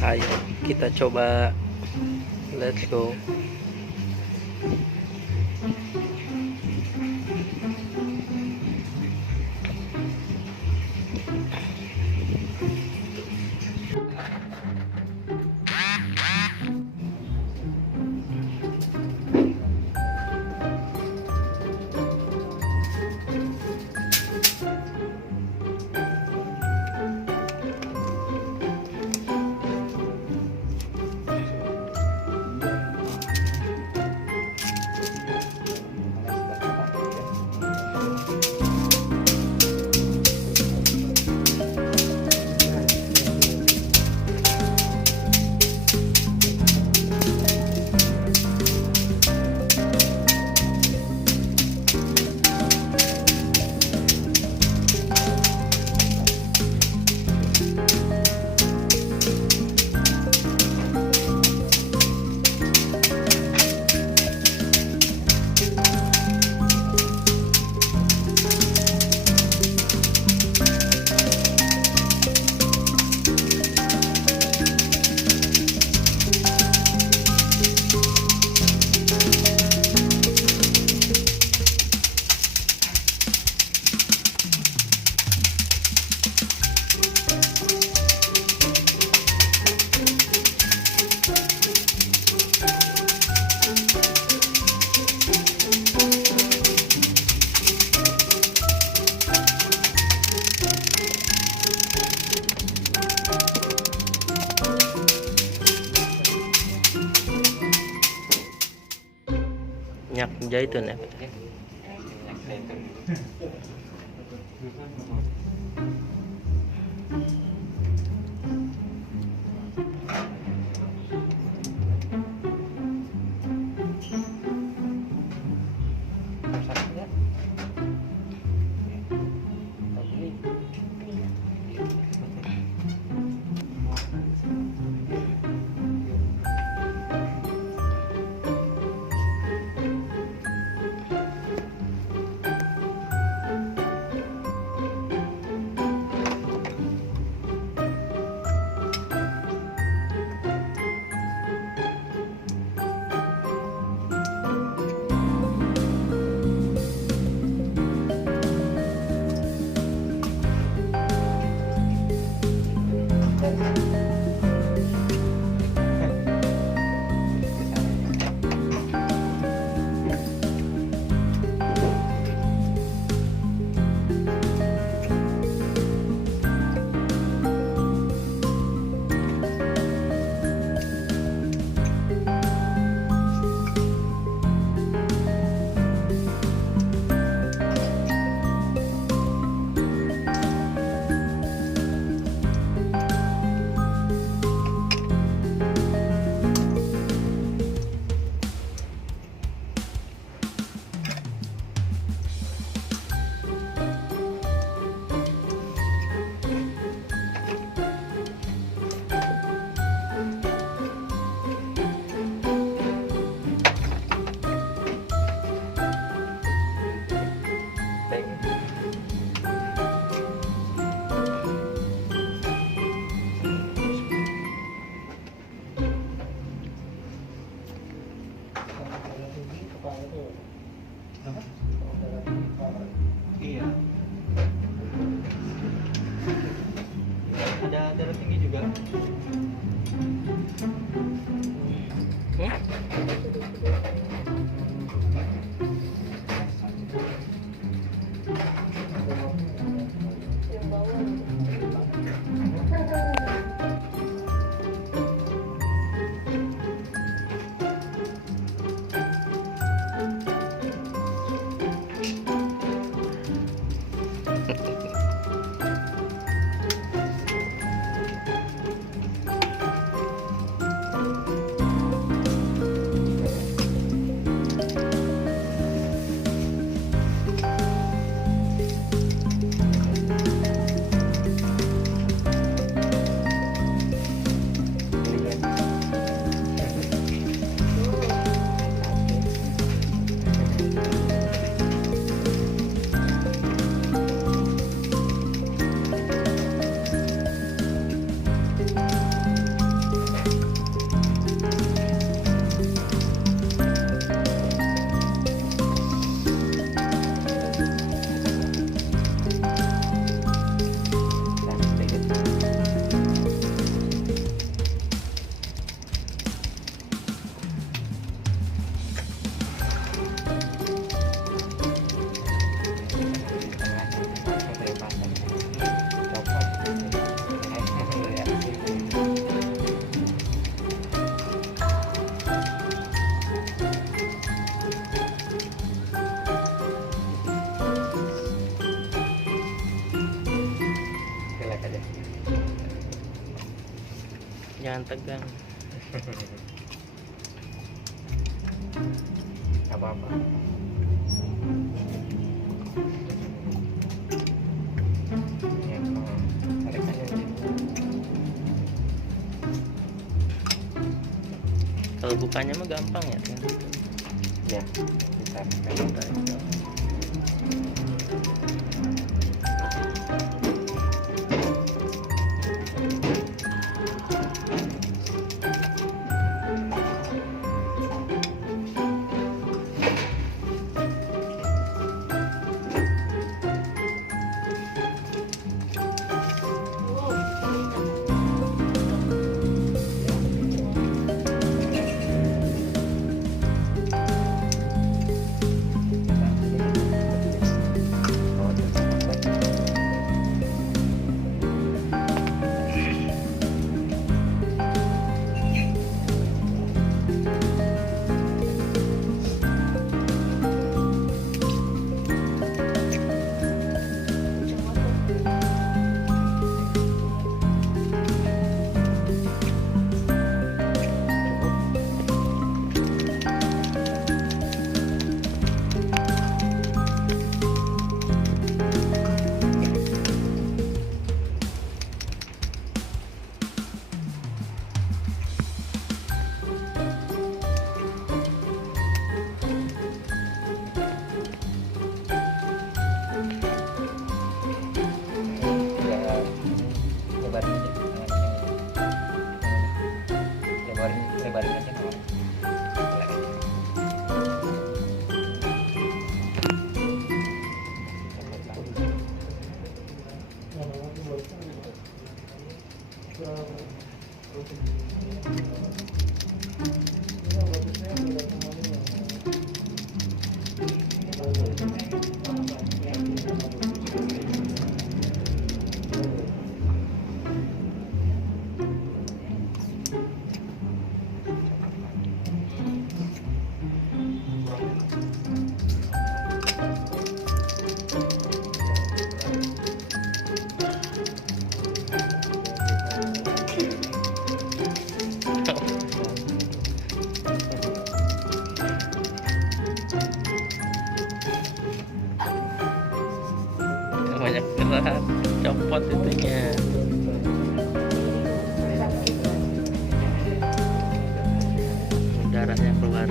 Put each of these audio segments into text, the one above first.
Ayo kita coba, let's go. Minyak zaitun ya. Iya. Ada darah tinggi juga. Jangan tegang. Gak apa-apa. Ya, tarik aja gitu. Kalau bukanya mah gampang ya, tinggal Ya, bisa. tarik doang. Lebarin aja kalau banyak gerak, copot itunya. Darahnya keluar.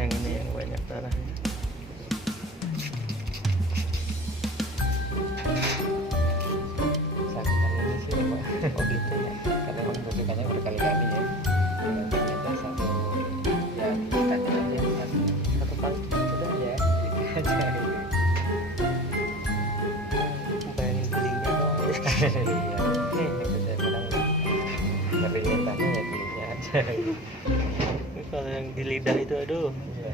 Yang ini yang banyak darahnya. sakitan ini sih ya, Pak. Oh gitu ya. Karena memang suntikannya berkali-kali ya. Kita satu ya suntikannya aja Satu kali udah ya aja. bayangin belinya dong. Iya. Kadang ngerinya tanya ya pilihnya aja. Kalau yang di lidah itu aduh. Iya.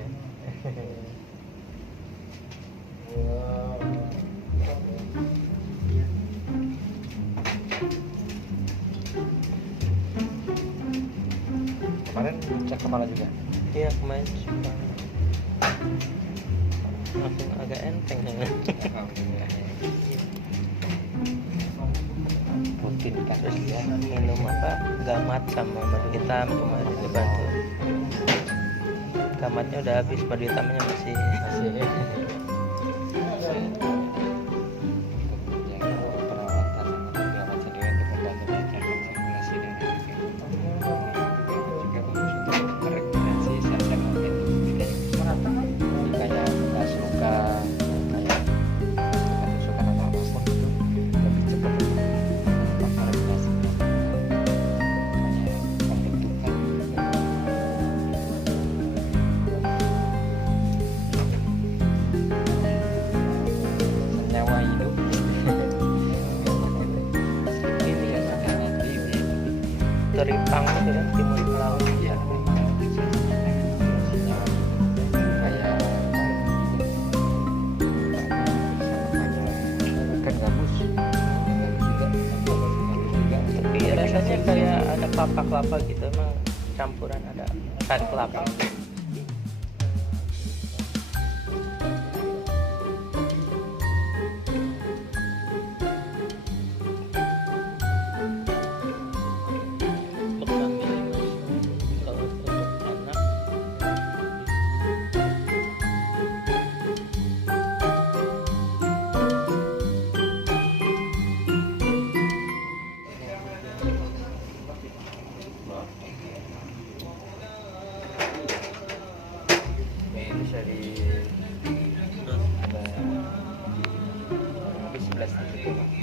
Kemarin cek kepala juga. Iya kemarin suka langsung agak enteng ya. Alhamdulillah. Rutin kan Terus ya. minum apa gamat sama madu hitam kemarin dibantu. Gamatnya udah habis, madu hitamnya masih. Masih yang perawatan perawat sendiri untuk membantu melancarkan sirkulasi dan juga untuk meregulasi sel-sel organ kayak bekas luka, kayak tusukan atau apapun itu lebih cepat untuk meregulasinya, makanya pembentukan. teripang gitu kan, timun laut. ya fungsinya kayak kan gabus juga Tapi rasanya kayak ada kelapa gitu, emang campuran ada sari kelapa. Bekam ini Mas, kalau untuk anak ini bisa di ada habis 11 di situ.